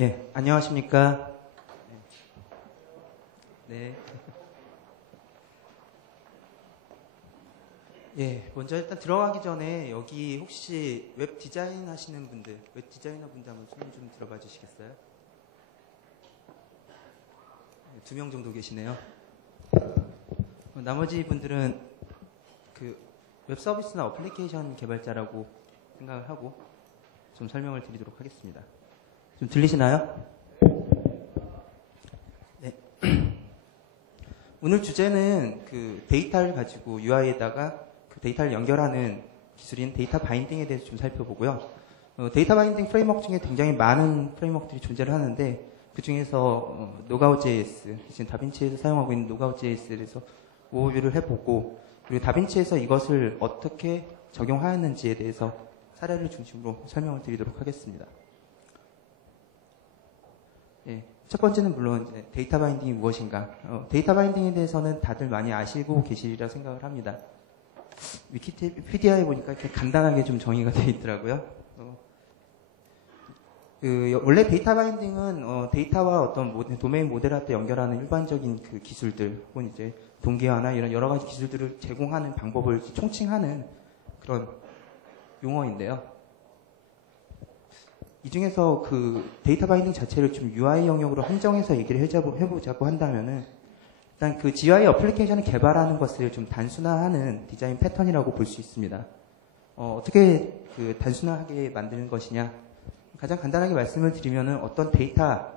예, 안녕하십니까. 네. 예, 먼저 일단 들어가기 전에 여기 혹시 웹 디자인 하시는 분들, 웹 디자이너 분들 한번 손 좀 들어봐 주시겠어요? 2명 정도 계시네요. 나머지 분들은 그 웹 서비스나 어플리케이션 개발자라고 생각을 하고 좀 설명을 드리도록 하겠습니다. 좀 들리시나요? 네. 오늘 주제는 그 데이터를 가지고 UI에다가 그 데이터를 연결하는 기술인 데이터 바인딩에 대해서 좀 살펴보고요. 데이터 바인딩 프레임워크 중에 굉장히 많은 프레임워크들이 존재를 하는데 그 중에서 노가우.js, 지금 다빈치에서 사용하고 있는 노가우.js에 대해서 오버뷰를 해보고 그리고 다빈치에서 이것을 어떻게 적용하였는지에 대해서 사례를 중심으로 설명을 드리도록 하겠습니다. 예, 첫 번째는 물론 이제 데이터 바인딩이 무엇인가. 데이터 바인딩에 대해서는 다들 많이 아시고 계시리라 생각을 합니다. 위키피디아에 보니까 이렇게 간단하게 좀 정의가 되어 있더라고요. 원래 데이터 바인딩은 데이터와 어떤 도메인 모델한테 연결하는 일반적인 그 기술들 혹은 이제 동기화나 이런 여러 가지 기술들을 제공하는 방법을 총칭하는 그런 용어인데요. 이 중에서 그 데이터 바인딩 자체를 좀 UI 영역으로 한정해서 얘기를 해보자고 한다면은 일단 그 GUI 어플리케이션을 개발하는 것을 좀 단순화하는 디자인 패턴이라고 볼 수 있습니다. 어떻게 그 단순화하게 만드는 것이냐? 가장 간단하게 말씀을 드리면은 어떤 데이터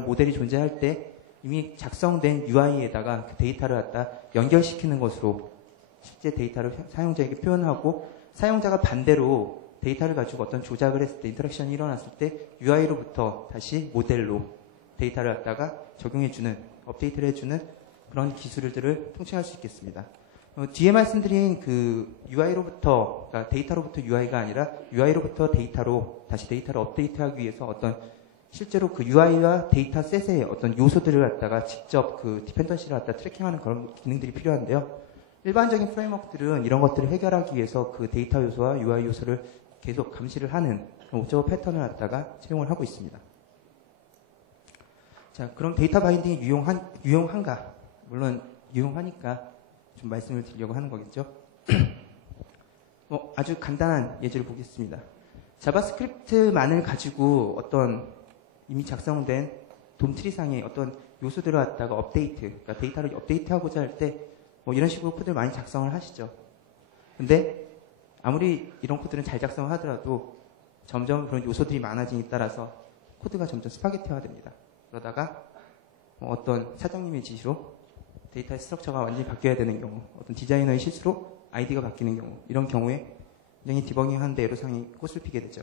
모델이 존재할 때 이미 작성된 UI에다가 그 데이터를 갖다 연결시키는 것으로 실제 데이터를 사용자에게 표현하고 사용자가 반대로 데이터를 가지고 어떤 조작을 했을 때 인터랙션이 일어났을 때 UI로부터 다시 모델로 데이터를 갖다가 적용해주는 업데이트를 해주는 그런 기술들을 통칭할 수 있겠습니다. 뒤에 말씀드린 그 UI로부터 그러니까 데이터로부터 UI가 아니라 UI로부터 데이터로 다시 데이터를 업데이트하기 위해서 어떤 실제로 그 UI와 데이터 셋의 어떤 요소들을 갖다가 직접 그 디펜던시를 갖다 트래킹하는 그런 기능들이 필요한데요. 일반적인 프레임워크들은 이런 것들을 해결하기 위해서 그 데이터 요소와 UI 요소를 계속 감시를 하는 옵저버 패턴을 갖다가 채용을 하고 있습니다. 자, 그럼 데이터 바인딩이 유용한가? 물론 유용하니까 좀 말씀을 드리려고 하는 거겠죠. 아주 간단한 예제를 보겠습니다. 자바스크립트만을 가지고 어떤 이미 작성된 돔트리상의 어떤 요소들을 갖다가 그러니까 데이터를 업데이트하고자 할 때 이런 식으로 코드를 많이 작성을 하시죠. 근데 아무리 이런 코드는 잘 작성을 하더라도 점점 그런 요소들이 많아지니 따라서 코드가 점점 스파게티화 됩니다. 그러다가 어떤 사장님의 지시로 데이터의 스트럭처가 완전히 바뀌어야 되는 경우, 어떤 디자이너의 실수로 아이디가 바뀌는 경우, 이런 경우에 굉장히 디버깅하는데 애로사항이 꽃을 피게 되죠.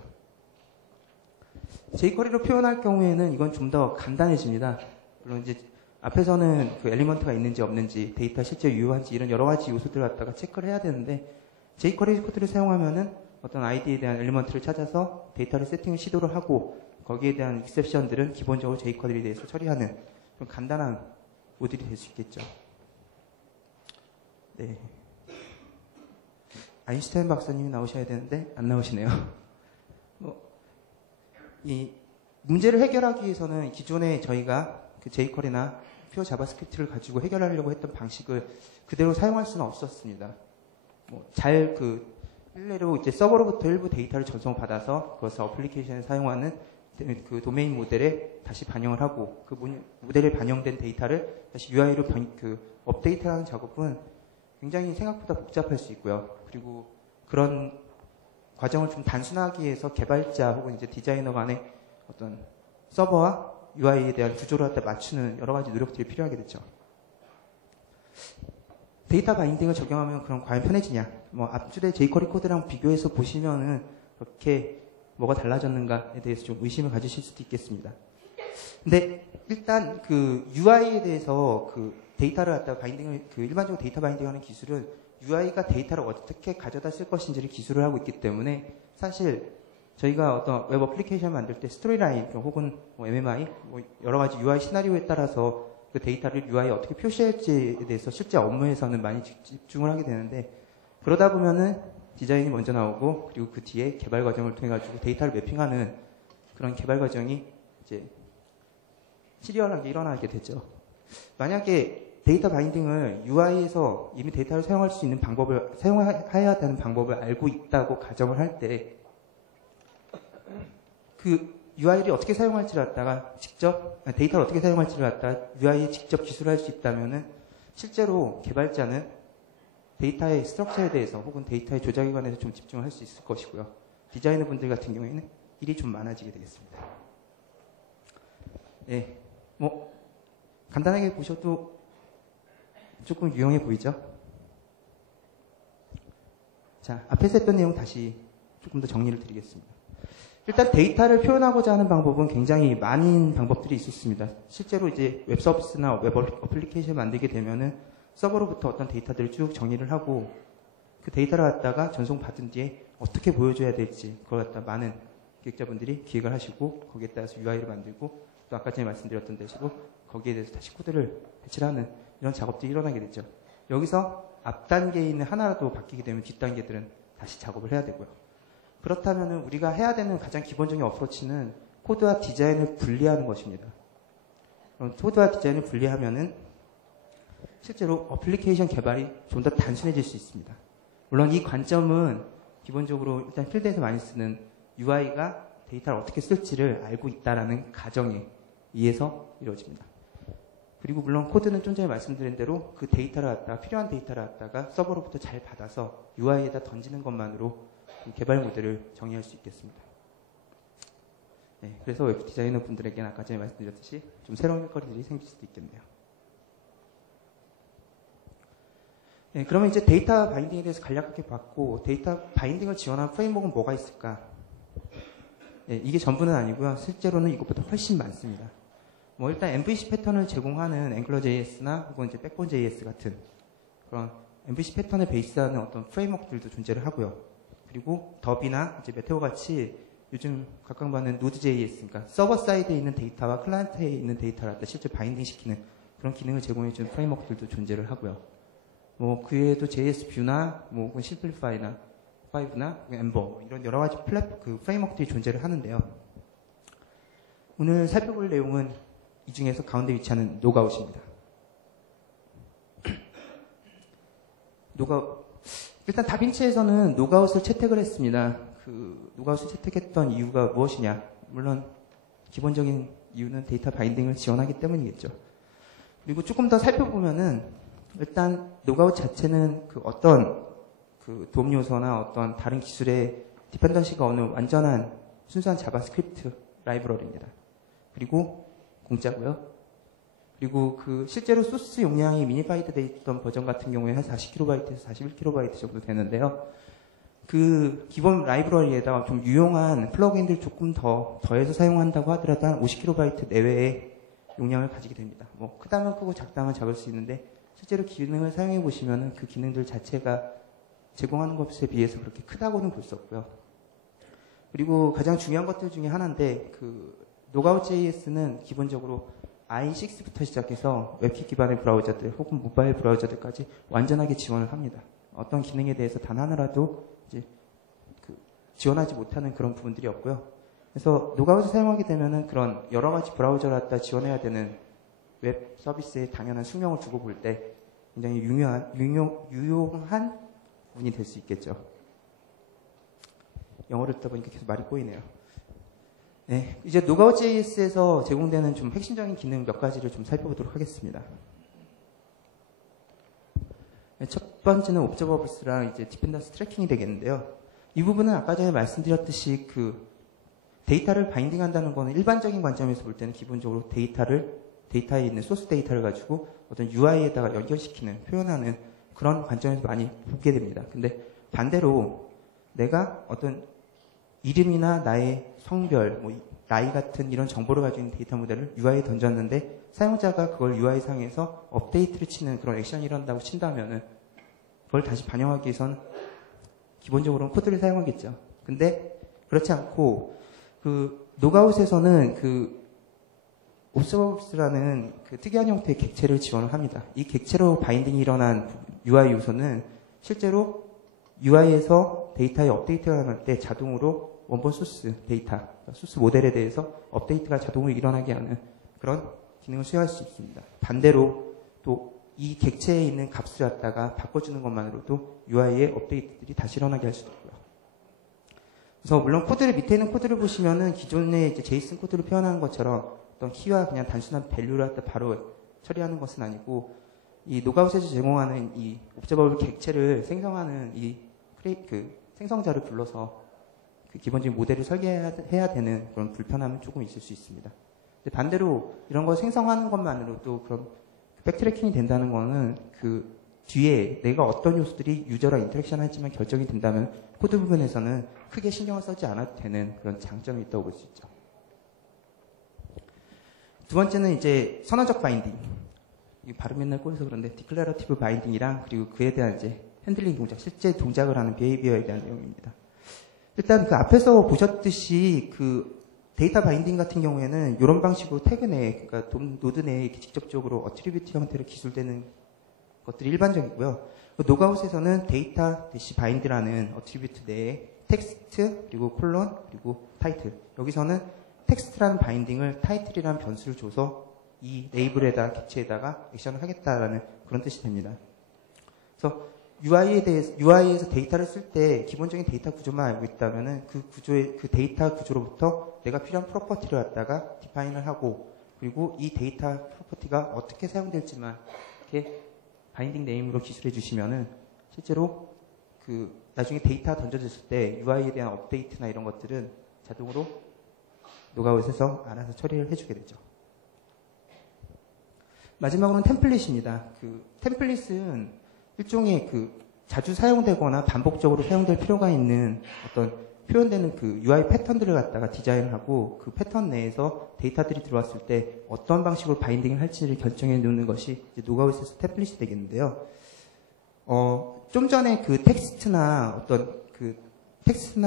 jQuery로 표현할 경우에는 이건 좀 더 간단해집니다. 물론 이제 앞에서는 그 엘리먼트가 있는지 없는지, 데이터 실제 유효한지 이런 여러 가지 요소들을 갖다가 체크를 해야 되는데 jQuery 코드를 사용하면은 어떤 아이디에 대한 엘리먼트를 찾아서 데이터를 세팅을 시도를 하고 거기에 대한 익셉션들은 기본적으로 jQuery에 대해서 처리하는 좀 간단한 모듈이 될 수 있겠죠. 네. 아인슈타인 박사님이 나오셔야 되는데 안 나오시네요. 이 문제를 해결하기 위해서는 기존에 저희가 그 jQuery나 퓨어 자바스크립트를 가지고 해결하려고 했던 방식을 그대로 사용할 수는 없었습니다. 일례로 이제 서버로부터 일부 데이터를 전송받아서 그것을 어플리케이션에 사용하는 그 도메인 모델에 다시 반영을 하고 그 모델에 반영된 데이터를 다시 UI로 업데이트하는 작업은 굉장히 생각보다 복잡할 수 있고요. 그리고 그런 과정을 좀 단순하기 위해서 개발자 혹은 이제 디자이너 간의 어떤 서버와 UI에 대한 구조를 갖다 맞추는 여러 가지 노력들이 필요하게 됐죠. 데이터 바인딩을 적용하면 그럼 과연 편해지냐? 앞줄의 jQuery 코드랑 비교해서 보시면은 그렇게 뭐가 달라졌는가에 대해서 좀 의심을 가지실 수도 있겠습니다. 근데 일단 그 UI에 대해서 그 데이터를 갖다가 일반적으로 데이터 바인딩하는 기술은 UI가 데이터를 어떻게 가져다 쓸 것인지를 기술을 하고 있기 때문에 사실 저희가 어떤 웹 어플리케이션 만들 때 스토리라인 혹은 MMI 여러 가지 UI 시나리오에 따라서 그 데이터를 UI에 어떻게 표시할지에 대해서 실제 업무에서는 많이 집중을 하게 되는데 그러다 보면은 디자인이 먼저 나오고 그리고 그 뒤에 개발 과정을 통해 가지고 데이터를 매핑하는 그런 개발 과정이 이제 시리얼하게 일어나게 되죠. 만약에 데이터 바인딩을 UI에서 이미 데이터를 사용할 수 있는 방법을 사용해야 되는 방법을 알고 있다고 가정을 할 때 그 UI를 어떻게 사용할지를 갖다가 직접 데이터를 어떻게 사용할지를 갖다가 UI에 직접 기술할 수 있다면은 실제로 개발자는 데이터의 스트럭처에 대해서 혹은 데이터의 조작에 관해서 좀 집중을 할 수 있을 것이고요. 디자이너 분들 같은 경우에는 일이 좀 많아지게 되겠습니다. 네, 뭐 간단하게 보셔도 조금 유용해 보이죠? 자, 앞에서 했던 내용 다시 조금 더 정리를 드리겠습니다. 일단 데이터를 표현하고자 하는 방법은 굉장히 많은 방법들이 있을 수 있습니다. 실제로 이제 웹 서비스나 웹 어플리케이션 만들게 되면은 서버로부터 어떤 데이터들을 쭉 정리를 하고 그 데이터를 갖다가 전송받은 뒤에 어떻게 보여줘야 될지 그걸 갖다 많은 기획자분들이 기획을 하시고 거기에 따라서 UI를 만들고 또 아까 전에 말씀드렸던 대로 거기에 대해서 다시 코드를 배치를 하는 이런 작업들이 일어나게 되죠. 여기서 앞 단계에 있는 하나라도 바뀌게 되면 뒷 단계들은 다시 작업을 해야 되고요. 그렇다면 우리가 해야 되는 가장 기본적인 어프로치는 코드와 디자인을 분리하는 것입니다. 코드와 디자인을 분리하면은 실제로 어플리케이션 개발이 좀 더 단순해질 수 있습니다. 물론 이 관점은 기본적으로 일단 필드에서 많이 쓰는 UI가 데이터를 어떻게 쓸지를 알고 있다라는 가정에 의해서 이루어집니다. 그리고 물론 코드는 좀 전에 말씀드린 대로 그 데이터를 갖다가 필요한 데이터를 갖다가 서버로부터 잘 받아서 UI에다 던지는 것만으로 개발 모델을 정의할 수 있겠습니다. 네, 그래서 웹 디자이너 분들에게는 아까 전에 말씀드렸듯이 좀 새로운 일거리들이 생길 수도 있겠네요. 네, 그러면 이제 데이터 바인딩에 대해서 간략하게 봤고 데이터 바인딩을 지원한 프레임워크는 뭐가 있을까? 네, 이게 전부는 아니고요. 실제로는 이것보다 훨씬 많습니다. 뭐 일단 MVC 패턴을 제공하는 앵글러.js나 혹은 이제 백본.js 같은 그런 MVC 패턴을 베이스하는 어떤 프레임워크들도 존재를 하고요. 그리고 더비나 이제 메테오 같이 요즘 각광받는 노드.js, 그러니까 서버 사이드에 있는 데이터와 클라이언트에 있는 데이터를 갖다 실제 바인딩 시키는 그런 기능을 제공해주는 프레임워크들도 존재를 하고요. 뭐 그 외에도 JS 뷰나 뭐 혹은 심플리파이나 5나 엠버 이런 여러 가지 그 프레임워크들이 존재를 하는데요. 오늘 살펴볼 내용은 이 중에서 가운데 위치하는 노가웃입니다. 노가웃. 일단 다빈치에서는 노가웃을 채택을 했습니다. 그 노가웃을 채택했던 이유가 무엇이냐? 물론 기본적인 이유는 데이터 바인딩을 지원하기 때문이겠죠. 그리고 조금 더 살펴보면은 일단 노가웃 자체는 그 어떤 그 도움 요소나 어떤 다른 기술의 디펜던시가 없는 완전한 순수한 자바스크립트 라이브러리입니다. 그리고 공짜고요. 그리고 그 실제로 소스 용량이 미니파이드 돼 있던 버전 같은 경우에 한 40KB에서 41KB 정도 되는데요. 그 기본 라이브러리에다가 좀 유용한 플러그인들 조금 더해서 사용한다고 하더라도 한 50KB 내외의 용량을 가지게 됩니다. 뭐 크다면 크고 작다면 작을 수 있는데 실제로 기능을 사용해 보시면은 그 기능들 자체가 제공하는 것에 비해서 그렇게 크다고는 볼 수 없고요. 그리고 가장 중요한 것들 중에 하나인데 그 노가웃.js는 기본적으로 i6부터 시작해서 웹킷 기반의 브라우저들 혹은 모바일 브라우저들까지 완전하게 지원을 합니다. 어떤 기능에 대해서 단 하나라도 이제 지원하지 못하는 그런 부분들이 없고요. 그래서 노가웃을 사용하게 되면은 그런 여러 가지 브라우저를 갖다 지원해야 되는 웹 서비스에 당연한 수명을 두고 볼 때 굉장히 유용한 부분이 될 수 있겠죠. 영어를 듣다 보니까 계속 말이 꼬이네요. 네, 이제 노가웃.js에서 제공되는 좀 핵심적인 기능 몇 가지를 좀 살펴보도록 하겠습니다. 네, 첫 번째는 옵저버블스랑 이제 디펜던스 트래킹이 되겠는데요. 이 부분은 아까 전에 말씀드렸듯이 그 데이터를 바인딩한다는 거는 일반적인 관점에서 볼 때는 기본적으로 데이터에 있는 소스 데이터를 가지고 어떤 UI에다가 연결시키는, 표현하는 그런 관점에서 많이 보게 됩니다. 근데 반대로 내가 어떤 이름이나 나의 성별, 뭐 나이 같은 이런 정보를 가지고 있는 데이터 모델을 UI에 던졌는데 사용자가 그걸 UI상에서 업데이트를 치는 그런 액션이 일어난다고 친다면은 그걸 다시 반영하기 위해선 기본적으로는 코드를 사용하겠죠. 근데 그렇지 않고 그 노가웃에서는 그 옵서버블스라는 그 특이한 형태의 객체를 지원을 합니다. 이 객체로 바인딩이 일어난 UI 요소는 실제로 UI에서 데이터의 업데이트가 날 때 자동으로 원본 소스 데이터, 소스 모델에 대해서 업데이트가 자동으로 일어나게 하는 그런 기능을 수행할 수 있습니다. 반대로 또 이 객체에 있는 값을 갖다가 바꿔주는 것만으로도 UI의 업데이트들이 다시 일어나게 할 수도 있고요. 그래서 물론 코드를 밑에 있는 코드를 보시면은 기존의 이제 제이슨 코드로 표현하는 것처럼 어떤 키와 그냥 단순한 밸류를 갖다 바로 처리하는 것은 아니고 이 노가웃에서 제공하는 이 옵저버블 객체를 생성하는 이 생성자를 불러서 그 기본적인 모델을 설계해야 되는 그런 불편함은 조금 있을 수 있습니다. 근데 반대로 이런 걸 생성하는 것만으로도 그런 백트래킹이 된다는 거는 그 뒤에 내가 어떤 요소들이 유저랑 인터랙션 할지만 결정이 된다면 코드 부분에서는 크게 신경을 쓰지 않아도 되는 그런 장점이 있다고 볼 수 있죠. 두 번째는 이제 선언적 바인딩. 이 발음 맨날 꼬여서 그런데 디클래러티브 바인딩이랑 그리고 그에 대한 이제 핸들링 동작, 실제 동작을 하는 비헤이비어에 대한 내용입니다. 일단 그 앞에서 보셨듯이 그 데이터 바인딩 같은 경우에는 이런 방식으로 태그 내에, 그러니까 노드 내에 이렇게 직접적으로 어트리뷰트 형태로 기술되는 것들이 일반적이고요. 노가웃에서는 데이터 대시 바인드라는 어트리뷰트 내에 텍스트, 그리고 콜론, 그리고 타이틀. 여기서는 텍스트라는 바인딩을 타이틀이라는 변수를 줘서 이 레이블에다가 객체에다가 액션을 하겠다라는 그런 뜻이 됩니다. 그래서 UI에서 데이터를 쓸 때 기본적인 데이터 구조만 알고 있다면은 그 구조의, 그 데이터 구조로부터 내가 필요한 프로퍼티를 갖다가 디파인을 하고 그리고 이 데이터 프로퍼티가 어떻게 사용될지만 이렇게 바인딩 네임으로 기술해 주시면은 실제로 그 나중에 데이터 던져졌을 때 UI에 대한 업데이트나 이런 것들은 자동으로 노가웃에서 알아서 처리를 해주게 되죠. 마지막으로는 템플릿입니다. 그 템플릿은 일종의 그 자주 사용되거나 반복적으로 사용될 필요가 있는 어떤 표현되는 그 UI 패턴들을 갖다가 디자인하고 그 패턴 내에서 데이터들이 들어왔을 때 어떤 방식으로 바인딩을 할지를 결정해 놓는 것이 이제 노가웃에서 템플릿이 되겠는데요. 좀 전에 그 텍스트나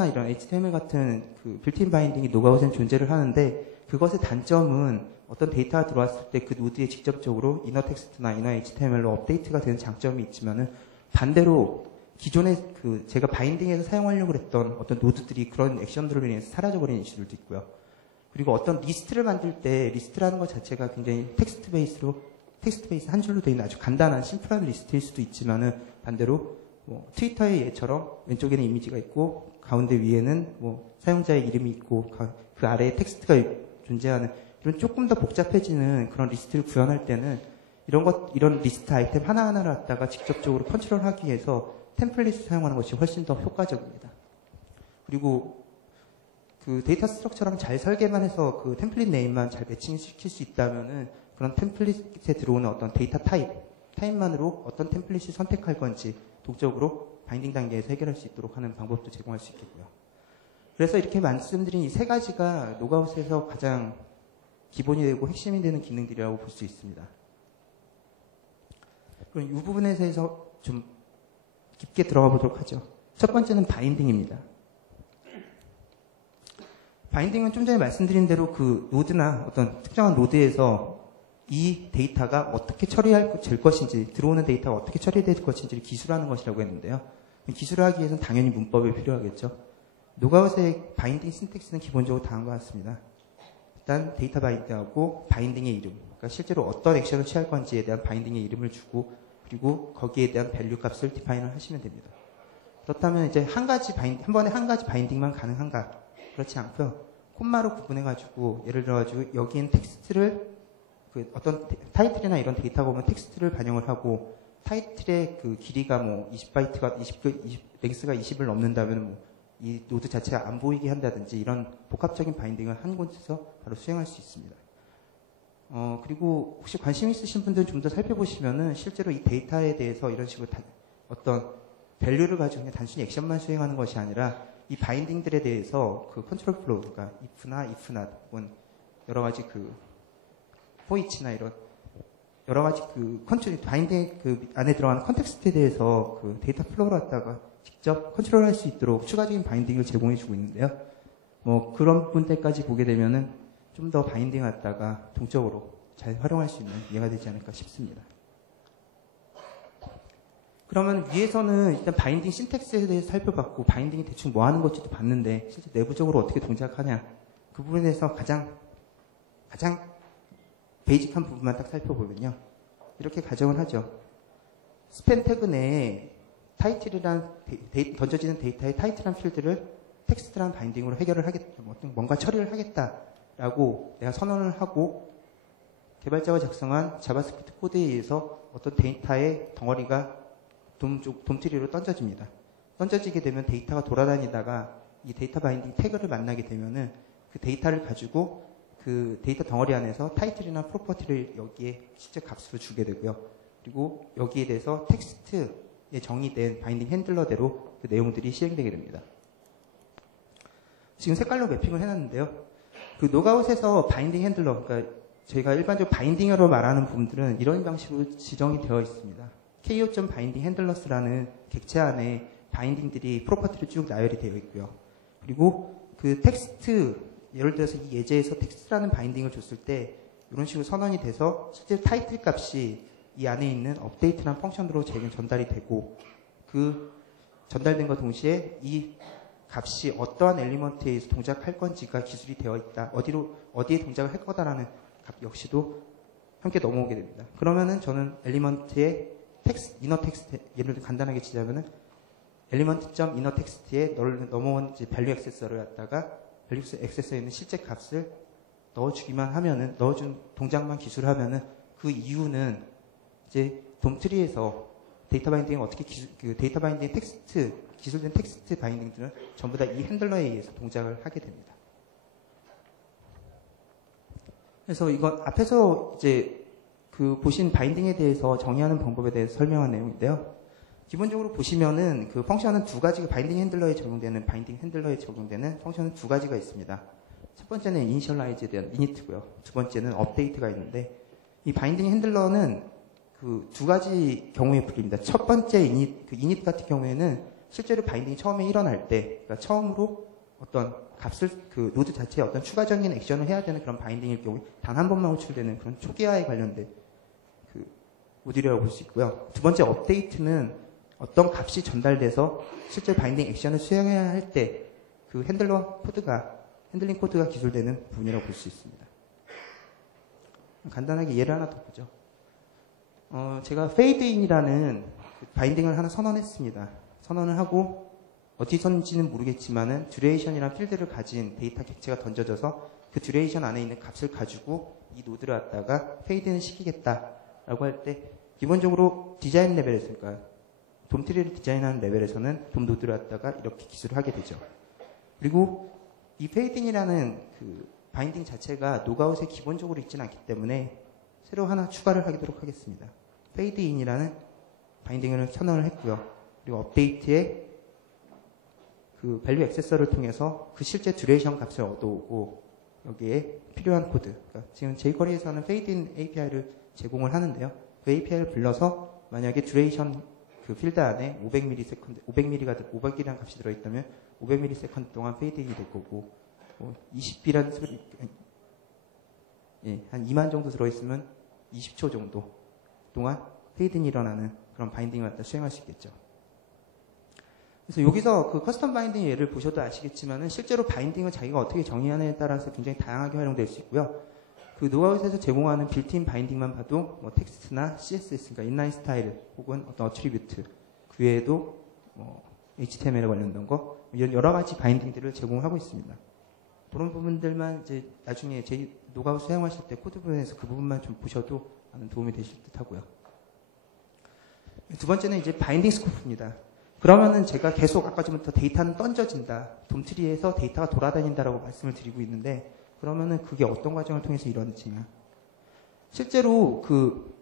이런 HTML 같은 그 빌트인 바인딩이 노가웃에는 존재를 하는데 그것의 단점은 어떤 데이터가 들어왔을 때 그 노드에 직접적으로 이너 텍스트나 이너 HTML로 업데이트가 되는 장점이 있지만은 반대로 기존에 그 제가 바인딩에서 사용하려고 했던 어떤 노드들이 그런 액션들로 인해서 사라져버리는 이슈들도 있고요. 그리고 어떤 리스트를 만들 때 리스트라는 것 자체가 굉장히 텍스트 베이스 한 줄로 되어 있는 아주 간단한 심플한 리스트일 수도 있지만은 반대로 뭐 트위터의 예처럼 왼쪽에는 이미지가 있고 가운데 위에는 뭐 사용자의 이름이 있고 그 아래에 텍스트가 존재하는 이런 조금 더 복잡해지는 그런 리스트를 구현할 때는 이런 리스트 아이템 하나하나를 갖다가 직접적으로 컨트롤하기 위해서 템플릿을 사용하는 것이 훨씬 더 효과적입니다. 그리고 그 데이터 스트럭처랑 잘 설계만 해서 그 템플릿 네임만 잘 매칭시킬 수 있다면은 그런 템플릿에 들어오는 어떤 데이터 타입만으로 어떤 템플릿을 선택할 건지 독적으로 바인딩 단계에서 해결할 수 있도록 하는 방법도 제공할 수 있겠고요. 그래서 이렇게 말씀드린 이 세 가지가 노가웃에서 가장 기본이 되고 핵심이 되는 기능들이라고 볼 수 있습니다. 그럼 이 부분에 대해서 좀 깊게 들어가 보도록 하죠. 첫 번째는 바인딩입니다. 바인딩은 좀 전에 말씀드린 대로 그 노드나 어떤 특정한 노드에서 이 데이터가 어떻게 될 것인지, 들어오는 데이터가 어떻게 처리될 것인지를 기술하는 것이라고 했는데요. 기술을 하기 위해서는 당연히 문법이 필요하겠죠. 노가웃의 바인딩 신텍스는 기본적으로 다음과 같습니다. 일단 데이터 바인딩하고 바인딩의 이름, 그러니까 실제로 어떤 액션을 취할 건지에 대한 바인딩의 이름을 주고 그리고 거기에 대한 밸류 값을 디파인을 하시면 됩니다. 그렇다면 이제 한 번에 한 가지 바인딩만 가능한가? 그렇지 않고요. 콤마로 구분해가지고 예를 들어가지고 여기엔 텍스트를 그 어떤 타이틀이나 이런 데이터가 오면 텍스트를 반영을 하고 타이틀의 그 길이가 뭐 20바이트가 랭스가 20을 넘는다면 뭐 이 노드 자체가 안 보이게 한다든지 이런 복합적인 바인딩을 한 곳에서 바로 수행할 수 있습니다. 그리고 혹시 관심 있으신 분들은 좀 더 살펴보시면은 실제로 이 데이터에 대해서 이런 식으로 어떤 밸류를 가지고 그냥 단순히 액션만 수행하는 것이 아니라 이 바인딩들에 대해서 그 컨트롤 플로우, 그러니까 if나 혹은 여러 가지 그 포이치나 이런 여러 가지 그 바인딩 그 안에 들어가는 컨텍스트에 대해서 그 데이터 플로우를 갖다가 직접 컨트롤할 수 있도록 추가적인 바인딩을 제공해주고 있는데요. 뭐 그런 분들까지 보게 되면은 좀 더 바인딩을 갖다가 동적으로 잘 활용할 수 있는 예가 되지 않을까 싶습니다. 그러면 위에서는 일단 바인딩 신텍스에 대해서 살펴봤고 바인딩이 대충 뭐 하는 건지도 봤는데 실제 내부적으로 어떻게 동작하냐 그 부분에 대해서 가장 베이직한 부분만 딱 살펴보면요. 이렇게 가정을 하죠. 스팬 태그 내에 타이틀이란 던져지는 데이터의 타이틀한 필드를 텍스트란 바인딩으로 해결을 하겠다. 뭔가 처리를 하겠다라고 내가 선언을 하고 개발자가 작성한 자바스크립트 코드에 의해서 어떤 데이터의 덩어리가 돔트리로 던져집니다. 던져지게 되면 데이터가 돌아다니다가 이 데이터 바인딩 태그를 만나게 되면은 그 데이터를 가지고 그 데이터 덩어리 안에서 타이틀이나 프로퍼티를 여기에 실제 값으로 주게 되고요. 그리고 여기에 대해서 텍스트에 정의된 바인딩 핸들러대로 그 내용들이 실행되게 됩니다. 지금 색깔로 매핑을 해놨는데요. 그 노가웃에서 바인딩 핸들러, 그러니까 저희가 일반적으로 바인딩으로 말하는 부분들은 이런 방식으로 지정이 되어 있습니다. ko.binding handlers라는 객체 안에 바인딩들이 프로퍼티로 쭉 나열이 되어 있고요. 그리고 그 텍스트, 예를 들어서 이 예제에서 텍스트라는 바인딩을 줬을 때 이런 식으로 선언이 돼서 실제 타이틀 값이 이 안에 있는 업데이트라는 펑션으로 제게 전달이 되고 그 전달된 것 동시에 이 값이 어떠한 엘리먼트에 의해서 동작할 건지가 기술이 되어 있다. 어디에 동작을 할 거다라는 값 역시도 함께 넘어오게 됩니다. 그러면은 저는 엘리먼트의 이너 텍스트, 예를 들어 간단하게 치자면은 엘리먼트.이너 텍스트에 넘어온 이제 밸류 액세서를 갖다가 밸류 액세서에 있는 실제 값을 넣어주기만 하면은, 넣어준 동작만 기술하면은 그 이유는 이제 돔트리에서 데이터 바인딩이 어떻게 그 데이터 바인딩 텍스트, 기술된 텍스트 바인딩들은 전부 다 이 핸들러에 의해서 동작을 하게 됩니다. 그래서 이건 앞에서 이제 그 보신 바인딩에 대해서 정의하는 방법에 대해서 설명한 내용인데요. 기본적으로 보시면은 그 펑션은 두 가지가 바인딩 핸들러에 적용되는 바인딩 핸들러에 적용되는 펑션은 두 가지가 있습니다. 첫 번째는 이니셜라이즈에 대한 이니트고요. 두 번째는 업데이트가 있는데 이 바인딩 핸들러는 그 두 가지 경우에 불립니다. 첫 번째 이니트 같은 경우에는 실제로 바인딩이 처음에 일어날 때, 그러니까 처음으로 어떤 값을 그 노드 자체에 어떤 추가적인 액션을 해야 되는 그런 바인딩일 경우에 단 한 번만 호출되는 그런 초기화에 관련된 그 모듈이라고 볼 수 있고요. 두 번째 업데이트는 어떤 값이 전달돼서 실제 바인딩 액션을 수행해야 할 때 그 핸들링 코드가 기술되는 부분이라고 볼 수 있습니다. 간단하게 예를 하나 더 보죠. 제가 페이드인이라는 그 바인딩을 하나 선언했습니다. 선언을 하고 어디선지는 모르겠지만은 듀레이션이라는 필드를 가진 데이터 객체가 던져져서 그 듀레이션 안에 있는 값을 가지고 이 노드를 갖다가 페이드는 시키겠다라고 할 때 기본적으로 디자인 레벨에서, 그러니까 돔트리를 디자인하는 레벨에서는 돔 노드를 갖다가 이렇게 기술을 하게 되죠. 그리고 이 페이드인이라는 그 바인딩 자체가 노가웃에 기본적으로 있지는 않기 때문에 새로 하나 추가를 하도록 하겠습니다. 페이드인이라는 바인딩을 선언을 했고요. 그리고 업데이트에 그 밸류 액세서를 통해서 그 실제 듀레이션 값을 얻어오고 여기에 필요한 코드, 그러니까 지금 jQuery에서는 페이드인 API를 제공을 하는데요. 그 API를 불러서 만약에 듀레이션 그 필드 안에 500ml라는 값이 들어있다면 500ms 동안 페이드인이 될 거고 20B라는 소리, 한 2만 정도 들어있으면 20초 정도 동안 페이드인이 일어나는 그런 바인딩을 갖다 수행할 수 있겠죠. 그래서 여기서 그 커스텀 바인딩 예를 보셔도 아시겠지만은 실제로 바인딩을 자기가 어떻게 정의하느냐에 따라서 굉장히 다양하게 활용될 수 있고요. 그 노가웃에서 제공하는 빌트인 바인딩만 봐도 뭐 텍스트나 CSS, 그러니까 인라인 스타일 혹은 어떤 어트리뷰트, 그 외에도 뭐 HTML에 관련된 거 이런 여러 가지 바인딩들을 제공하고 있습니다. 그런 부분들만 이제 나중에 제 노가웃 사용하실 때 코드 부분에서 그 부분만 좀 보셔도 많은 도움이 되실 듯 하고요. 두 번째는 이제 바인딩 스코프입니다. 그러면은 제가 계속 아까 전부터 데이터는 던져진다, 돔트리에서 데이터가 돌아다닌다라고 말씀을 드리고 있는데 그러면은 그게 어떤 과정을 통해서 이루어지냐? 실제로 그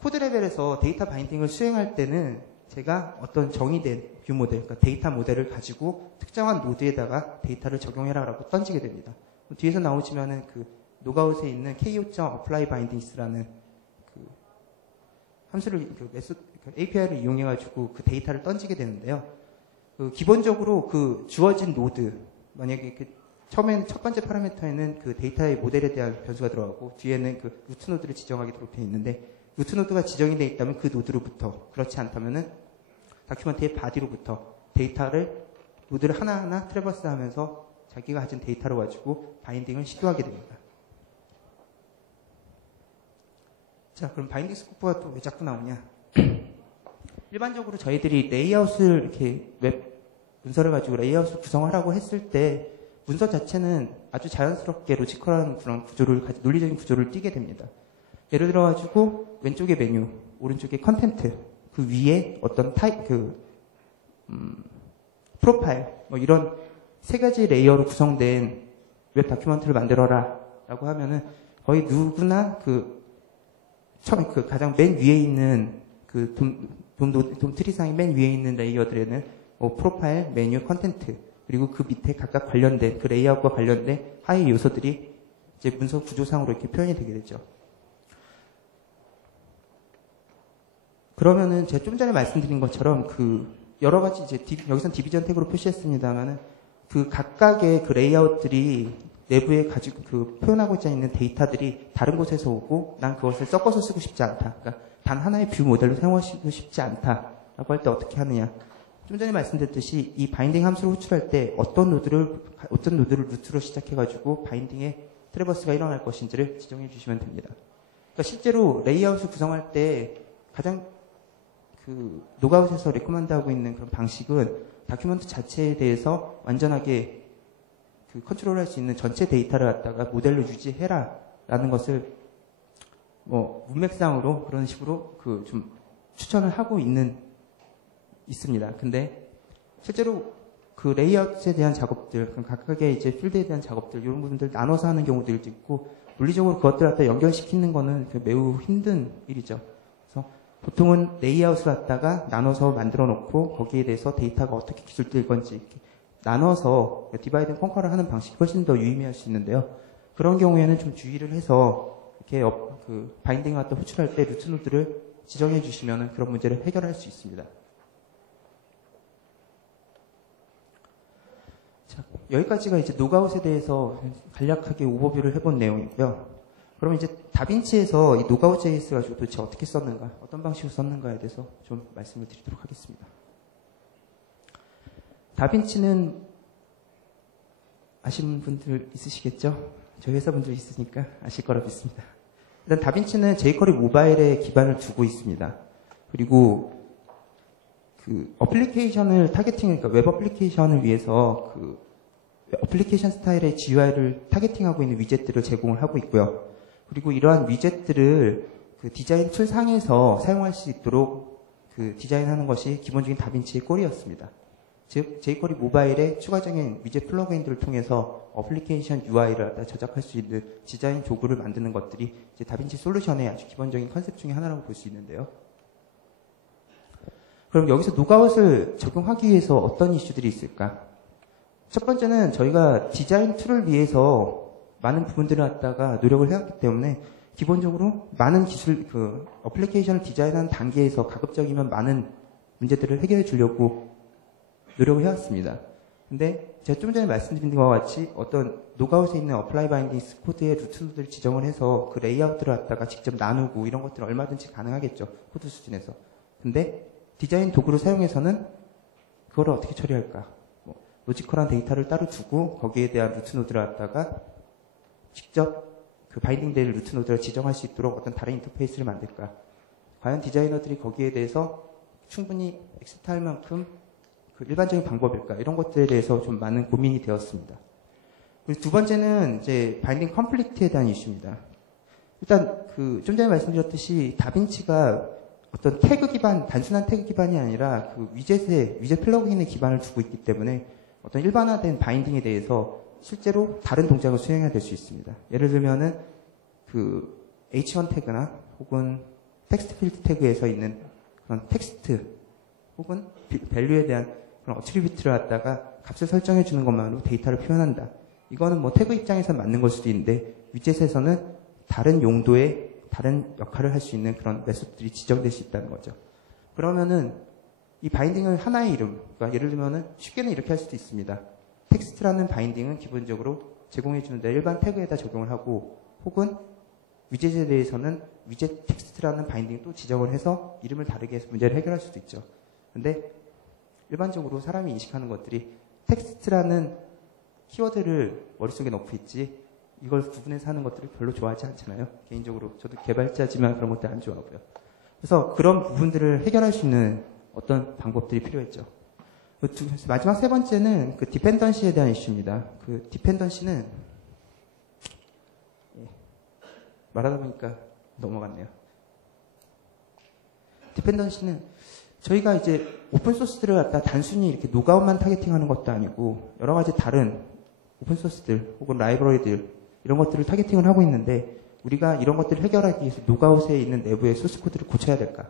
코드 레벨에서 데이터 바인딩을 수행할 때는 제가 어떤 정의된 뷰 모델, 그러니까 데이터 모델을 가지고 특정한 노드에다가 데이터를 적용해라라고 던지게 됩니다. 뒤에서 나오시면은 그 노가웃에 있는 ko.applyBindings라는 그 함수를 그 API를 이용해가지고 그 데이터를 던지게 되는데요. 그 기본적으로 그 주어진 노드, 만약에 그 처음에는 첫 번째 파라미터에는 그 데이터의 모델에 대한 변수가 들어가고 뒤에는 그 루트 노드를 지정하도록 되어 있는데 루트 노드가 지정이 되어 있다면 그 노드로부터, 그렇지 않다면은 다큐멘트의 바디로부터 노드를 하나하나 트래버스 하면서 자기가 가진 데이터를 가지고 바인딩을 시도하게 됩니다. 자, 그럼 바인딩 스코프가 또 왜 자꾸 나오냐? 일반적으로 저희들이 레이아웃을 이렇게 웹 문서를 가지고 레이아웃을 구성하라고 했을 때 문서 자체는 아주 자연스럽게 로지컬한 그런 논리적인 구조를 띠게 됩니다. 예를 들어가지고 왼쪽에 메뉴, 오른쪽에 컨텐트, 그 위에 어떤 프로파일, 뭐 이런 세 가지 레이어로 구성된 웹 다큐멘트를 만들어라 라고 하면은 거의 누구나 가장 맨 위에 있는 돔 트리상의 맨 위에 있는 레이어들에는 뭐 프로파일, 메뉴, 컨텐트, 그리고 그 밑에 각각 관련된 그 레이아웃과 관련된 하위 요소들이 이제 문서 구조상으로 이렇게 표현이 되게 되죠. 그러면은 제가 좀 전에 말씀드린 것처럼 여러 가지 여기선 디비전 태그로 표시했습니다만은 그 각각의 그 레이아웃들이 내부에 가지고 표현하고 있는 데이터들이 다른 곳에서 오고 난 그것을 섞어서 쓰고 싶지 않다. 그러니까 단 하나의 뷰 모델로 사용하고 싶지 않다라고 할 때 어떻게 하느냐. 좀 전에 말씀드렸듯이 이 바인딩 함수를 호출할 때 어떤 노드를 루트로 시작해가지고 바인딩의 트래버스가 일어날 것인지를 지정해 주시면 됩니다. 그러니까 실제로 레이아웃을 구성할 때 가장 노가웃에서 레코먼드하고 있는 그런 방식은 다큐멘트 자체에 대해서 완전하게 컨트롤할 수 있는 전체 데이터를 갖다가 모델로 유지해라 라는 것을 뭐 문맥상으로 그런 식으로 좀 추천을 하고 있습니다. 근데 실제로 그 레이아웃에 대한 작업들, 각각의 이제 필드에 대한 작업들 이런 부분들 나눠서 하는 경우들도 있고 물리적으로 그것들 갖다 연결시키는 거는 매우 힘든 일이죠. 그래서 보통은 레이아웃을 갖다가 나눠서 만들어 놓고 거기에 대해서 데이터가 어떻게 기술될 건지 나눠서 디바이드 앤 컨커를 하는 방식이 훨씬 더 유의미할 수 있는데요. 그런 경우에는 좀 주의를 해서 이렇게 바인딩을 갖다 호출할 때 루트 노드를 지정해 주시면 그런 문제를 해결할 수 있습니다. 자, 여기까지가 이제 노가웃에 대해서 간략하게 오버뷰를 해본 내용이고요. 그럼 이제 다빈치에서 이 노가웃 JS 가지고 도대체 어떻게 썼는가, 어떤 방식으로 썼는가에 대해서 좀 말씀을 드리도록 하겠습니다. 다빈치는 아시는 분들 있으시겠죠? 저희 회사 분들 있으니까 아실 거라 믿습니다. 일단 다빈치는 jQuery 모바일에 기반을 두고 있습니다. 그리고 어플리케이션을 그러니까 웹 어플리케이션을 위해서 어플리케이션 스타일의 GUI를 타겟팅하고 있는 위젯들을 제공을 하고 있고요. 그리고 이러한 위젯들을 디자인 툴 상에서 사용할 수 있도록 디자인하는 것이 기본적인 다빈치의 꼴이었습니다. 즉, jQuery 모바일에 추가적인 위젯 플러그인들을 통해서 어플리케이션 UI를 제작할 수 있는 디자인 도구를 만드는 것들이 이제 다빈치 솔루션의 아주 기본적인 컨셉 중에 하나라고 볼 수 있는데요. 그럼 여기서 노가웃을 적용하기 위해서 어떤 이슈들이 있을까? 첫 번째는 저희가 디자인 툴을 위해서 많은 부분들을 갖다가 노력을 해왔기 때문에 기본적으로 많은 어플리케이션을 디자인하는 단계에서 가급적이면 많은 문제들을 해결해 주려고 노력을 해왔습니다. 근데 제가 좀 전에 말씀드린 것과 같이 어떤 노가웃에 있는 어플라이 바인딩 코드의 루트들을 지정을 해서 그 레이아웃들을 갖다가 직접 나누고 이런 것들은 얼마든지 가능하겠죠. 코드 수준에서. 근데 디자인 도구를 사용해서는 그거를 어떻게 처리할까? 로지컬한 데이터를 따로 두고 거기에 대한 루트 노드를 갖다가 직접 바인딩 될 루트 노드를 지정할 수 있도록 어떤 다른 인터페이스를 만들까? 과연 디자이너들이 거기에 대해서 충분히 액셉트할 만큼 일반적인 방법일까? 이런 것들에 대해서 좀 많은 고민이 되었습니다. 그리고 두 번째는 이제 바인딩 컴플리트에 대한 이슈입니다. 일단 좀 전에 말씀드렸듯이 다빈치가 어떤 단순한 태그 기반이 아니라 위젯 플러그인의 기반을 두고 있기 때문에 어떤 일반화된 바인딩에 대해서 실제로 다른 동작을 수행해야 될 수 있습니다. 예를 들면은 H1 태그나 혹은 텍스트 필드 태그에서 있는 그런 텍스트 혹은 밸류에 대한 그런 어트리뷰트를 갖다가 값을 설정해 주는 것만으로 데이터를 표현한다. 이거는 태그 입장에서 맞는 걸 수도 있는데 위젯에서는 다른 용도의 다른 역할을 할 수 있는 그런 메소드들이 지정될 수 있다는 거죠. 그러면은 이 바인딩을 하나의 이름, 그러니까 예를 들면은 쉽게는 이렇게 할 수도 있습니다. 텍스트라는 바인딩은 기본적으로 제공해주는데 일반 태그에다 적용을 하고 혹은 위젯에 대해서는 위젯 텍스트라는 바인딩 또 지정을 해서 이름을 다르게 해서 문제를 해결할 수도 있죠. 근데 일반적으로 사람이 인식하는 것들이 텍스트라는 키워드를 머릿속에 넣고 있지 이걸 구분해서 하는 것들을 별로 좋아하지 않잖아요. 개인적으로 저도 개발자지만 그런 것들 안 좋아하고요. 그래서 그런 부분들을 해결할 수 있는 어떤 방법들이 필요했죠. 마지막 세 번째는 그 디펜던시에 대한 이슈입니다. 그 디펜던시는 말하다 보니까 넘어갔네요. 디펜던시는 저희가 이제 오픈소스들을 갖다 단순히 이렇게 노가웃만 타겟팅하는 것도 아니고 여러 가지 다른 오픈소스들 혹은 라이브러리들 이런 것들을 타겟팅을 하고 있는데 우리가 이런 것들을 해결하기 위해서 노가웃에 있는 내부의 소스 코드를 고쳐야 될까?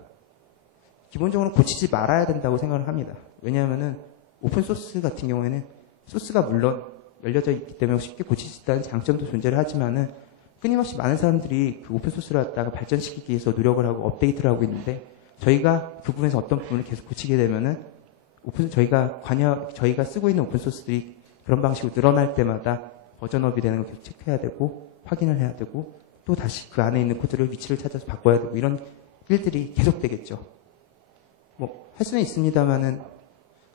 기본적으로 고치지 말아야 된다고 생각을 합니다. 왜냐하면은 오픈소스 같은 경우에는 소스가 물론 열려져 있기 때문에 쉽게 고칠 수 있다는 장점도 존재를 하지만은 끊임없이 많은 사람들이 그 오픈소스를 갖다가 발전시키기 위해서 노력을 하고 업데이트를 하고 있는데 저희가 그 부분에서 어떤 부분을 계속 고치게 되면은 저희가 쓰고 있는 오픈소스들이 그런 방식으로 늘어날 때마다 버전업이 되는 걸 계속 체크해야 되고 확인을 해야 되고 또 다시 그 안에 있는 코드를 위치를 찾아서 바꿔야 되고 이런 일들이 계속 되겠죠. 뭐 할 수는 있습니다만은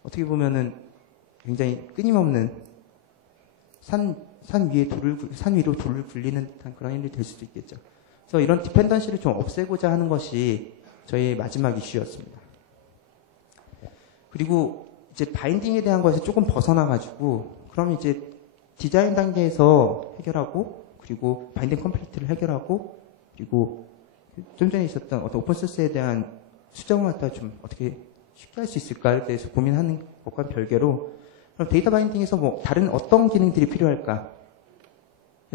어떻게 보면은 굉장히 끊임없는 산 위로 돌을 굴리는 듯한 그런 일이 될 수도 있겠죠. 그래서 이런 디펜던시를 좀 없애고자 하는 것이 저희의 마지막 이슈였습니다. 그리고 이제 바인딩에 대한 것에 조금 벗어나가지고 그럼 이제 디자인 단계에서 해결하고 그리고 바인딩 컴플리트를 해결하고 그리고 좀 전에 있었던 어떤 오픈소스에 대한 수정을 갖다 좀 어떻게 쉽게 할 수 있을까에 대해서 고민하는 것과 별개로 그럼 데이터 바인딩에서 뭐 다른 어떤 기능들이 필요할까에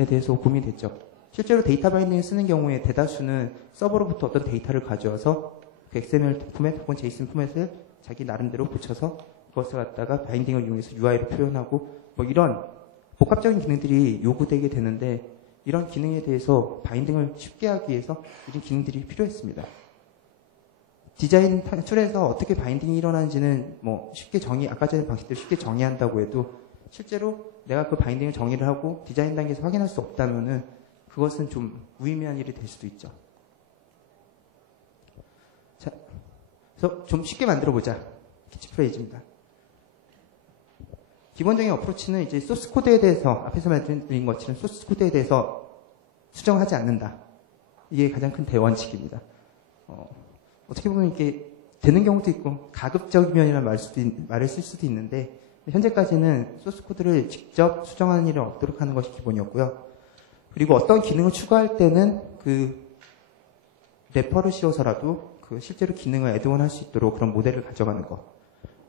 대해서 고민됐죠. 실제로 데이터 바인딩을 쓰는 경우에 대다수는 서버로부터 어떤 데이터를 가져와서 그 XML 포맷 혹은 JSON 포맷을 자기 나름대로 붙여서 그것을 갖다가 바인딩을 이용해서 UI를 표현하고 뭐 이런 복합적인 기능들이 요구되게 되는데 이런 기능에 대해서 바인딩을 쉽게 하기 위해서 이런 기능들이 필요했습니다. 디자인 툴에서 어떻게 바인딩이 일어나는지는 뭐 쉽게 아까 전에 방식대로 쉽게 정의한다고 해도 실제로 내가 그 바인딩을 정의를 하고 디자인 단계에서 확인할 수 없다면은 그것은 좀 무의미한 일이 될 수도 있죠. 자, 그래서 좀 쉽게 만들어 보자. 키치프레이즈입니다. 기본적인 어프로치는 이제 소스 코드에 대해서 앞에서 말씀드린 것처럼 소스 코드에 대해서 수정하지 않는다. 이게 가장 큰 대원칙입니다. 어떻게 보면 이게 되는 경우도 있고 가급적인 면이라는 말을 쓸 수도 있는데 현재까지는 소스 코드를 직접 수정하는 일은 없도록 하는 것이 기본이었고요. 그리고 어떤 기능을 추가할 때는 그 래퍼를 씌워서라도 그 실제로 기능을 애드온 할 수 있도록 그런 모델을 가져가는 것.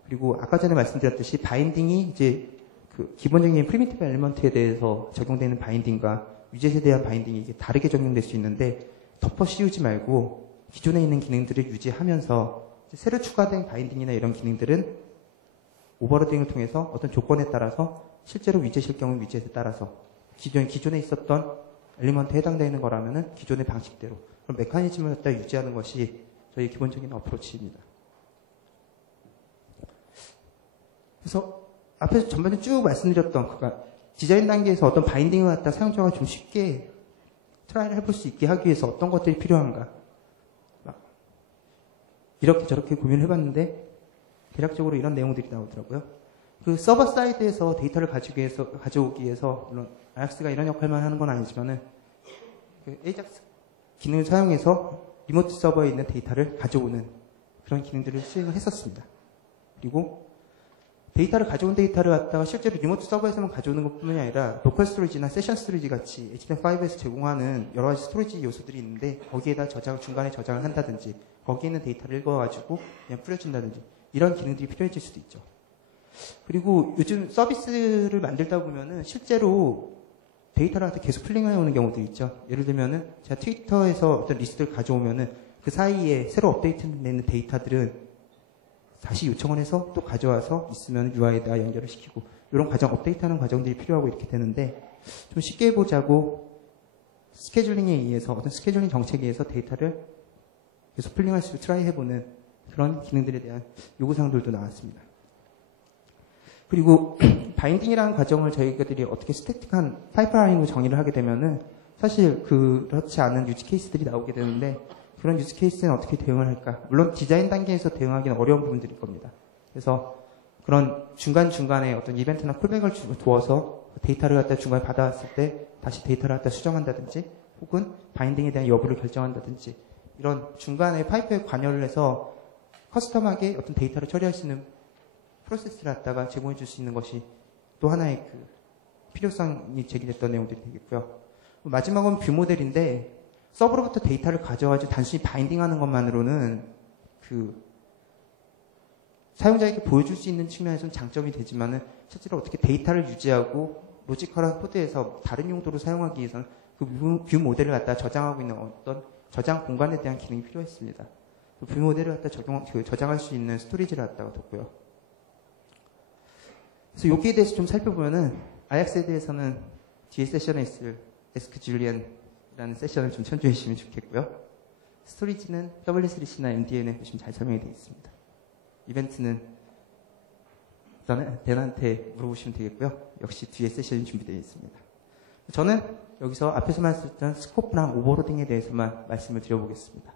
그리고 아까 전에 말씀드렸듯이 바인딩이 이제 그 기본적인 프리미티브 엘리먼트에 대해서 적용되는 바인딩과 위젯에 대한 바인딩이 이게 다르게 적용될 수 있는데 덮어 씌우지 말고 기존에 있는 기능들을 유지하면서 새로 추가된 바인딩이나 이런 기능들은 오버로딩을 통해서 어떤 조건에 따라서 실제로 위젯일 경우 위젯에 따라서 기존에 있었던 엘리먼트에 해당되는 거라면은 기존의 방식대로 그런 메커니즘을 갖다 유지하는 것이 저희 기본적인 어프로치입니다. 그래서 앞에서 전반적으로 쭉 말씀드렸던 그러니까 디자인 단계에서 어떤 바인딩을 갖다 사용자가 좀 쉽게 트라이를 해볼 수 있게 하기 위해서 어떤 것들이 필요한가 이렇게 저렇게 고민을 해봤는데 대략적으로 이런 내용들이 나오더라고요. 그 서버 사이드에서 데이터를 가져오기 위해서 물론 아약스가 이런 역할만 하는 건 아니지만은 그 AJAX 기능을 사용해서 리모트 서버에 있는 데이터를 가져오는 그런 기능들을 수행을 했었습니다. 그리고 데이터를 가져온 데이터를 갖다가 실제로 리모트 서버에서만 가져오는 것뿐만이 아니라 로컬 스토리지나 세션 스토리지 같이 HTML5에서 제공하는 여러 가지 스토리지 요소들이 있는데 거기에다 중간에 저장을 한다든지 거기에 있는 데이터를 읽어가지고 그냥 뿌려준다든지 이런 기능들이 필요해질 수도 있죠. 그리고 요즘 서비스를 만들다 보면은 실제로 데이터를 계속 풀링해 오는 경우들이 있죠. 예를 들면은 제가 트위터에서 어떤 리스트를 가져오면은 그 사이에 새로 업데이트되는 데이터들은 다시 요청을 해서 또 가져와서 있으면 UI에다 연결을 시키고 이런 과정, 업데이트하는 과정들이 필요하고 이렇게 되는데 좀 쉽게 해보자고 스케줄링에 의해서 어떤 스케줄링 정책에 의해서 데이터를 계속 풀링할 수 있도록 트라이 해보는 그런 기능들에 대한 요구사항들도 나왔습니다. 그리고 바인딩이라는 과정을 저희들이 어떻게 스태틱한 파이프라인으로 정의를 하게 되면은 사실 그렇지 않은 유지 케이스들이 나오게 되는데 그런 유즈 케이스는 어떻게 대응을 할까? 물론 디자인 단계에서 대응하기는 어려운 부분들일 겁니다. 그래서 그런 중간중간에 어떤 이벤트나 콜백을 두어서 데이터를 갖다 중간에 받아왔을 때 다시 데이터를 갖다 수정한다든지 혹은 바인딩에 대한 여부를 결정한다든지 이런 중간에 파이프에 관여를 해서 커스텀하게 어떤 데이터를 처리할 수 있는 프로세스를 갖다가 제공해 줄 수 있는 것이 또 하나의 그 필요성이 제기됐던 내용들이 되겠고요. 마지막은 뷰 모델인데 서버로부터 데이터를 가져가지고 단순히 바인딩하는 것만으로는 그 사용자에게 보여줄 수 있는 측면에서는 장점이 되지만은 실제로 어떻게 데이터를 유지하고 로지컬한 코드에서 다른 용도로 사용하기 위해서는 그 뷰 모델을 갖다 저장하고 있는 어떤 저장 공간에 대한 기능이 필요했습니다. 그 뷰 모델을 갖다 저장할 수 있는 스토리지를 갖다가 뒀고요. 그래서 여기에 대해서 좀 살펴보면은 아약스에 대해서는 뒤에 세션에 있을 에스크 줄리안이라는 세션을 좀 참조해 주시면 좋겠고요. 스토리지는 W3C나 MDN에 보시면 잘 설명이 되어 있습니다. 이벤트는 일단은 댄한테 물어보시면 되겠고요. 역시 뒤에 세션이 준비되어 있습니다. 저는 여기서 앞에서 말씀드렸던 스코프랑 오버로딩에 대해서만 말씀을 드려보겠습니다.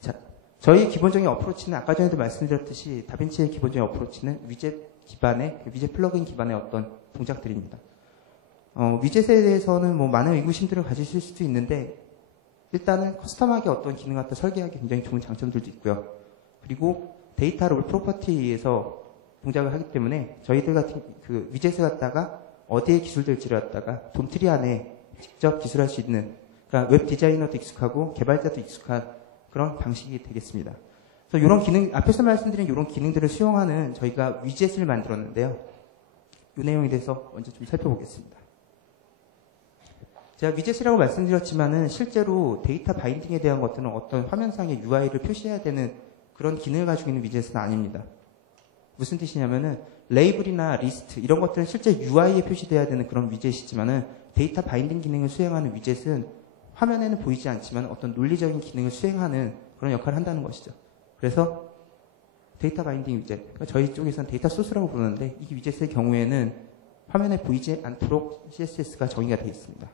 자, 저희 기본적인 어프로치는 아까 전에도 말씀드렸듯이 다빈치의 기본적인 어프로치는 위젯 기반의, 위젯 플러그인 기반의 어떤 동작들입니다. 위젯에 대해서는 뭐 많은 의구심들을 가지실 수도 있는데 일단은 커스텀하게 어떤 기능 갖다 설계하기 굉장히 좋은 장점들도 있고요. 그리고 데이터 롤 프로퍼티에서 동작을 하기 때문에 저희들 같은 그 위젯을 갖다가 어디에 기술될지를 갖다가 돔트리 안에 직접 기술할 수 있는, 그러니까 웹 디자이너도 익숙하고 개발자도 익숙한 그런 방식이 되겠습니다. 그래서 이런 기능, 앞에서 말씀드린 이런 기능들을 수용하는 저희가 위젯을 만들었는데요. 이 내용에 대해서 먼저 좀 살펴보겠습니다. 제가 위젯이라고 말씀드렸지만은 실제로 데이터 바인딩에 대한 것들은 어떤 화면상의 UI를 표시해야 되는 그런 기능을 가지고 있는 위젯은 아닙니다. 무슨 뜻이냐면은 레이블이나 리스트 이런 것들은 실제 UI에 표시돼야 되는 그런 위젯이지만은 데이터 바인딩 기능을 수행하는 위젯은 화면에는 보이지 않지만 어떤 논리적인 기능을 수행하는 그런 역할을 한다는 것이죠. 그래서 데이터 바인딩 위젯, 그러니까 저희 쪽에서는 데이터 소스라고 부르는데 이 위젯의 경우에는 화면에 보이지 않도록 CSS가 정의가 되어 있습니다.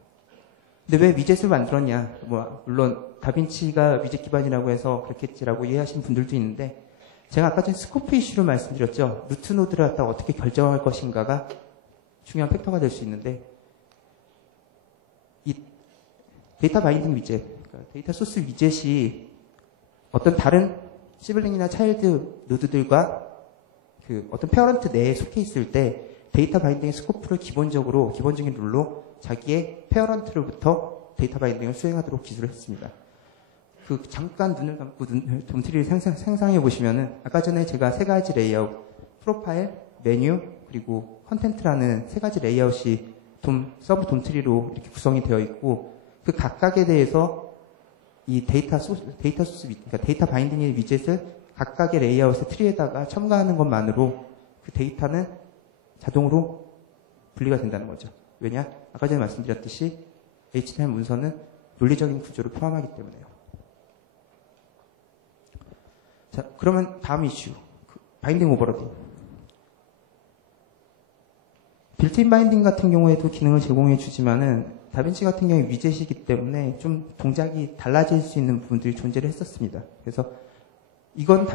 근데 왜 위젯을 만들었냐? 물론 다빈치가 위젯 기반이라고 해서 그렇겠지라고 이해하시는 분들도 있는데 제가 아까 전에 스코프 이슈로 말씀드렸죠. 루트 노드를 갖다가 어떻게 결정할 것인가가 중요한 팩터가 될 수 있는데 이 데이터 바인딩 위젯, 그러니까 데이터 소스 위젯이 어떤 다른 시블링이나 차일드 노드들과 그 어떤 페어런트 내에 속해 있을 때 데이터 바인딩 스코프를 기본적인 룰로 자기의 페어런트로부터 데이터 바인딩을 수행하도록 기술을 했습니다. 그 잠깐 눈을 감고 돔트리를 상상해 보시면은 아까 전에 제가 세 가지 레이아웃, 프로파일, 메뉴, 그리고 컨텐트라는 세 가지 레이아웃이 서브 돔트리로 이렇게 구성이 되어 있고 그 각각에 대해서 이 데이터 소스, 그러니까 데이터 바인딩의 위젯을 각각의 레이아웃의 트리에다가 첨가하는 것만으로 그 데이터는 자동으로 분리가 된다는 거죠. 왜냐? 아까 전에 말씀드렸듯이 HTML 문서는 논리적인 구조를 포함하기 때문에요. 자, 그러면 다음 이슈. 바인딩 오버로딩. 빌트인 바인딩 같은 경우에도 기능을 제공해 주지만은 다빈치 같은 경우에 위젯이기 때문에 좀 동작이 달라질 수 있는 부분들이 존재를 했었습니다. 그래서 이건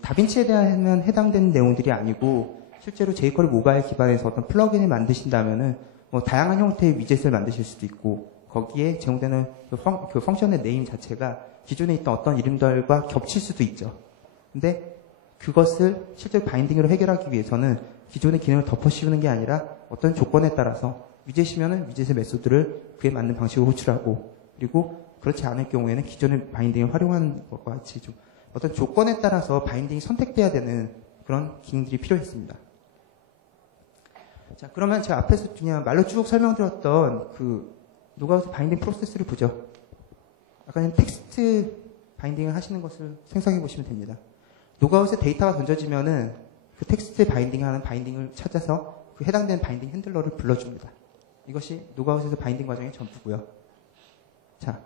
다빈치에 대한 해당되는 내용들이 아니고 실제로 jQuery 모바일 기반에서 어떤 플러그인을 만드신다면은 뭐 다양한 형태의 위젯을 만드실 수도 있고 거기에 제공되는 그 펑션의 네임 자체가 기존에 있던 어떤 이름들과 겹칠 수도 있죠. 근데 그것을 실제로 바인딩으로 해결하기 위해서는 기존의 기능을 덮어 씌우는 게 아니라 어떤 조건에 따라서 위젯이면은 위젯의 메소드를 그에 맞는 방식으로 호출하고 그리고 그렇지 않을 경우에는 기존의 바인딩을 활용하는 것과 같이 좀 어떤 조건에 따라서 바인딩이 선택돼야 되는 그런 기능들이 필요했습니다. 자, 그러면 제가 앞에서 그냥 말로 쭉 설명드렸던 그 노가웃 바인딩 프로세스를 보죠. 아까 텍스트 바인딩을 하시는 것을 생각해 보시면 됩니다. 노가웃에 데이터가 던져지면은 그 텍스트 바인딩하는 바인딩을 찾아서 그 해당되는 바인딩 핸들러를 불러줍니다. 이것이 노가웃에서 바인딩 과정의 전부고요. 자,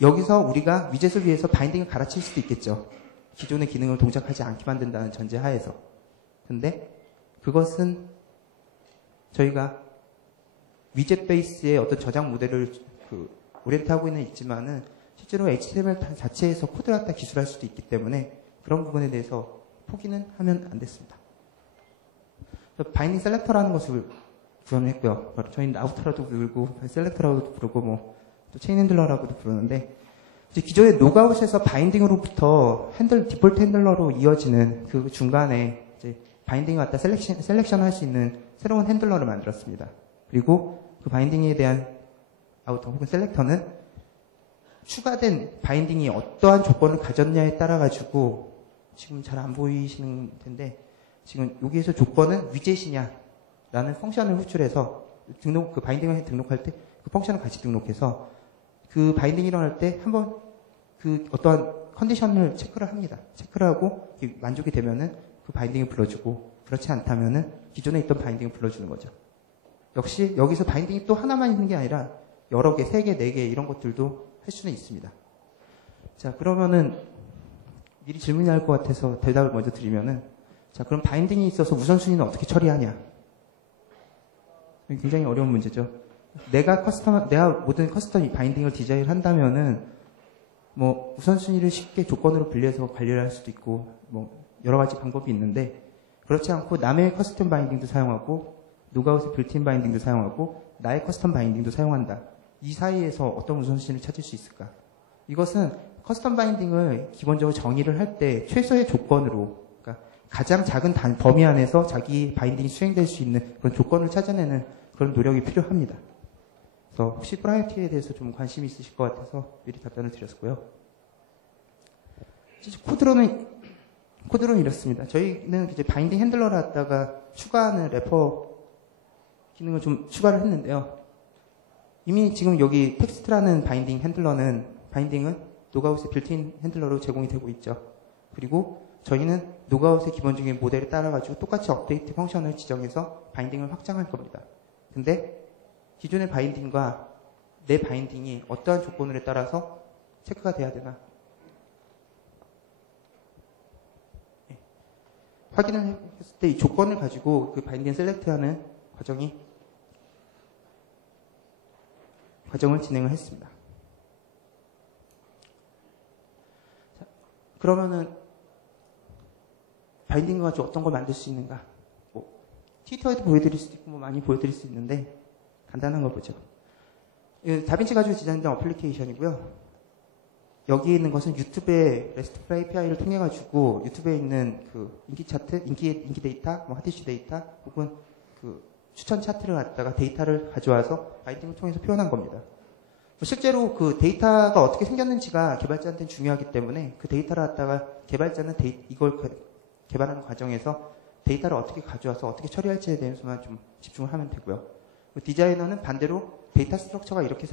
여기서 우리가 위젯을 위해서 바인딩을 갈아칠 수도 있겠죠. 기존의 기능을 동작하지 않게 만든다는 전제 하에서. 근데 그것은 저희가 위젯 베이스의 어떤 저장 모델을 오리엔트하고는 있지만은 실제로 HTML 자체에서 코드를 갖다 기술할 수도 있기 때문에 그런 부분에 대해서 포기는 하면 안 됐습니다. 바인딩 셀렉터라는 것을 구현했고요. 바로 저희는 라우터라도 부르고 셀렉터라고도 부르고 뭐 또 체인 핸들러라고도 부르는데 이제 기존의 노가웃에서 바인딩으로부터 디폴트 핸들러로 이어지는 그 중간에 이제 바인딩을 갖다 셀렉션 할 수 있는 새로운 핸들러를 만들었습니다. 그리고 그 바인딩에 대한 아우터 혹은 셀렉터는 추가된 바인딩이 어떠한 조건을 가졌냐에 따라 가지고 지금 잘 안 보이시는 텐데 지금 여기에서 조건은 위젯이냐라는 펑션을 호출해서 그 바인딩을 등록할 때 그 펑션을 같이 등록해서 그 바인딩이 일어날 때 한번 그 어떠한 컨디션을 체크를 합니다. 체크를 하고 만족이 되면은 그 바인딩을 불러주고 그렇지 않다면은 기존에 있던 바인딩을 불러주는 거죠. 역시 여기서 바인딩이 또 하나만 있는 게 아니라 여러 개, 3개, 4개 이런 것들도 할 수는 있습니다. 자, 그러면은 미리 질문이 날 것 같아서 대답을 먼저 드리면은 자, 그럼 바인딩이 있어서 우선순위는 어떻게 처리하냐? 굉장히 어려운 문제죠. 내가 모든 커스텀 바인딩을 디자인을 한다면은 뭐 우선순위를 쉽게 조건으로 분리해서 관리를 할 수도 있고 뭐 여러 가지 방법이 있는데 그렇지 않고 남의 커스텀 바인딩도 사용하고 노가웃의 빌트인 바인딩도 사용하고 나의 커스텀 바인딩도 사용한다. 이 사이에서 어떤 우선순위를 찾을 수 있을까? 이것은 커스텀 바인딩을 기본적으로 정의를 할 때 최소의 조건으로 그러니까 가장 작은 범위 안에서 자기 바인딩이 수행될 수 있는 그런 조건을 찾아내는 그런 노력이 필요합니다. 그래서 혹시 프라이어티에 대해서 좀 관심이 있으실 것 같아서 미리 답변을 드렸고요. 코드로는 이렇습니다. 저희는 이제 바인딩 핸들러를 갖다가 추가하는 래퍼 기능을 좀 추가를 했는데요. 이미 지금 여기 텍스트라는 바인딩은 노가웃의 빌트인 핸들러로 제공이 되고 있죠. 그리고 저희는 노가웃의 기본적인 모델에 따라가지고 똑같이 업데이트 펑션을 지정해서 바인딩을 확장할 겁니다. 근데 기존의 바인딩과 내 바인딩이 어떠한 조건에 따라서 체크가 돼야 되나? 네. 확인을 했을 때 이 조건을 가지고 그 바인딩 셀렉트하는 과정을 진행을 했습니다. 자, 그러면은 바인딩과 가지고 어떤 걸 만들 수 있는가? 뭐 트위터에도 보여드릴 수도 있고 뭐 많이 보여드릴 수 있는데 간단한 걸 보죠. 다빈치 가지고 디자인된 어플리케이션이고요. 여기에 있는 것은 유튜브의 RESTful API를 통해 가지고 유튜브에 있는 그 인기 차트, 인기 데이터, 뭐 핫이슈 데이터, 혹은 그 추천 차트를 갖다가 데이터를 가져와서 바인딩을 통해서 표현한 겁니다. 실제로 그 데이터가 어떻게 생겼는지가 개발자한테는 중요하기 때문에 그 데이터를 갖다가 개발자는 이걸 개발하는 과정에서 데이터를 어떻게 가져와서 어떻게 처리할지에 대해서만 좀 집중을 하면 되고요. 디자이너는 반대로 데이터 스트럭처가 이렇게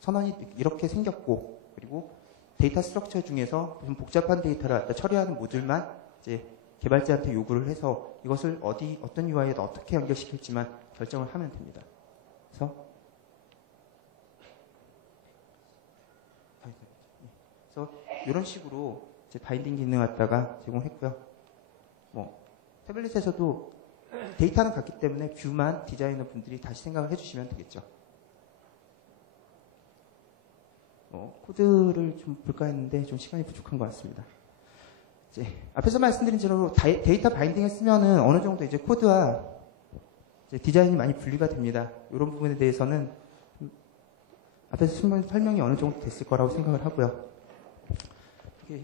선언이 이렇게 생겼고 그리고 데이터 스트럭처 중에서 좀 복잡한 데이터를 갖다 처리하는 모듈만 이제 개발자한테 요구를 해서 이것을 어떤 UI에다 어떻게 연결시킬지만 결정을 하면 됩니다. 그래서 이런 식으로 이제 바인딩 기능 갖다가 제공했고요. 뭐 태블릿에서도 데이터는 같기 때문에 뷰만 디자이너 분들이 다시 생각을 해주시면 되겠죠. 코드를 좀 볼까 했는데 좀 시간이 부족한 것 같습니다. 이제 앞에서 말씀드린 대로 데이터 바인딩을 쓰면은 어느 정도 이제 코드와 이제 디자인이 많이 분리가 됩니다. 이런 부분에 대해서는 앞에서 설명이 어느 정도 됐을 거라고 생각을 하고요.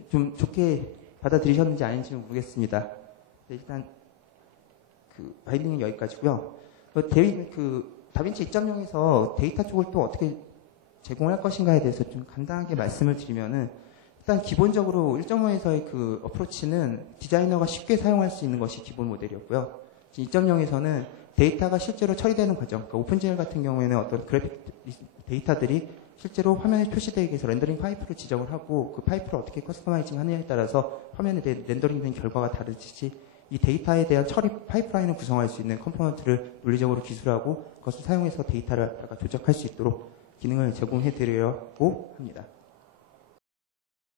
좀 좋게 받아들이셨는지 아닌지는 모르겠습니다. 일단 그 바인딩은 여기까지고요. 다빈치 2.0에서 데이터 쪽을 또 어떻게 제공할 것인가에 대해서 좀 간단하게 말씀을 드리면은 일단 기본적으로 1.5에서의 그 어프로치는 디자이너가 쉽게 사용할 수 있는 것이 기본 모델이었고요. 2.0에서는 데이터가 실제로 처리되는 과정, 그러니까 오픈GL 같은 경우에는 어떤 그래픽 데이터들이 실제로 화면에 표시되기 위해서 렌더링 파이프를 지정을 하고 그 파이프를 어떻게 커스터마이징 하느냐에 따라서 화면에 대해 렌더링된 결과가 다르듯이 이 데이터에 대한 처리 파이프라인을 구성할 수 있는 컴포넌트를 논리적으로 기술하고 그것을 사용해서 데이터를 조작할 수 있도록 기능을 제공해 드리려고 합니다.